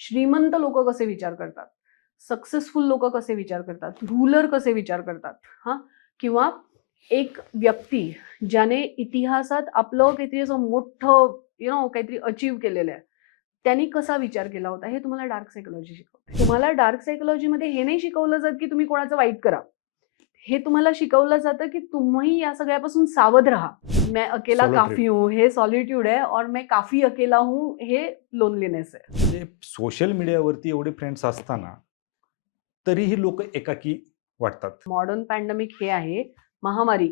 श्रीमंत लोक कसे विचार करतात, सक्सेसफुल लोक कसे विचार करतात, रूलर कसे विचार करतात, हा किंवा एक व्यक्ती ज्याने इतिहासात आपलं काहीतरी असं मोठं काहीतरी अचीव केलेलं आहे, त्यांनी कसा विचार केला होता, हे तुम्हाला डार्क सायकोलॉजी शिकवते. तुम्हाला डार्क सायकोलॉजीमध्ये हे नाही शिकवलं जात की तुम्ही कोणाचं वाईट करा. हे तुम्हाला शिकवलं जातं की तुम्ही या सगळ्यापासून सावध राहा. मैं अकेला काफी हूँ हे सॉलिट्यूड आहे, और मैं काफी अकेला हूँ हे लोनलीनेस आहे. म्हणजे सोशल मीडियावरती एवढे फ्रेंड्स असताना तरीही लोक एकाकी वाटतात. मॉडर्न पॅन्डेमिक हे आहे, महामारी,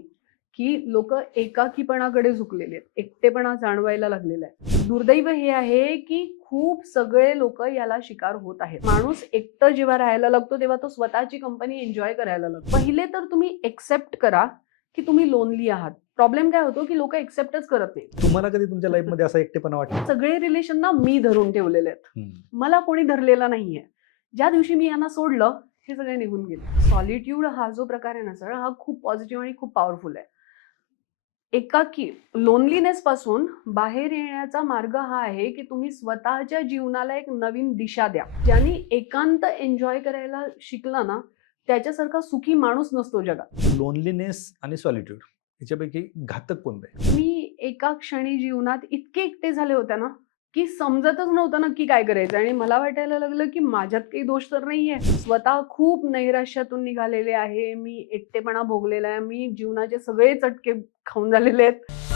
की लोक एकाकीपणाकडे झुकलेले आहेत, एकटेपणा जाणवायला लागलेला आहे. दुर्दैव हे आहे की खूप सगळे लोक याला शिकार होत आहेत. माणूस एकटं जेव्हा राहायला लागतो तेव्हा तो स्वतःची कंपनी एन्जॉय करायला लागतो. पहिले तर तुम्ही एक्सेप्ट करा की तुम्ही लोनली आहात. प्रॉब्लेम काय होतो की लोक एक्सेप्टच करत नाही. तुम्हाला कधी तुमच्या लाईफ मध्ये असा एकटेपणा वाटला? सगळे रिलेशन ना मी धरून ठेवलेले आहेत, मला कोणी धरलेला नाहीये. ज्या दिवशी मी यांना सोडलं हे सगळे निघून गेले. सॉलिट्यूड हा जो प्रकार आहे ना सर, हा खूप पॉझिटिव्ह आणि खूप पॉवरफुल आहे. एकाकी लोनलीनेस पासून बाहेर येण्याचा मार्ग हा आहे की तुम्ही स्वतःच्या जीवनाला एक नवीन दिशा द्या. ज्यांनी एकांत एन्जॉय करायला शिकला ना, त्याच्यासारखा सुखी माणूस नसतो जगात. लोनलीनेस आणि सॉलिट्यूड याच्यापैकी घातक कोणतं आहे? मी एका क्षणी जीवनात इतके एकटे झाले होते ना की समजतच नव्हतं नक्की काय करायचं, आणि मला वाटायला लागलं की माझ्यात काही दोष तर नाहीये. स्वतः खूप नैराश्यातून निघालेले आहे मी, एकटेपणा भोगलेला आहे मी, जीवनाचे सगळे चटके खाऊन झालेले आहेत.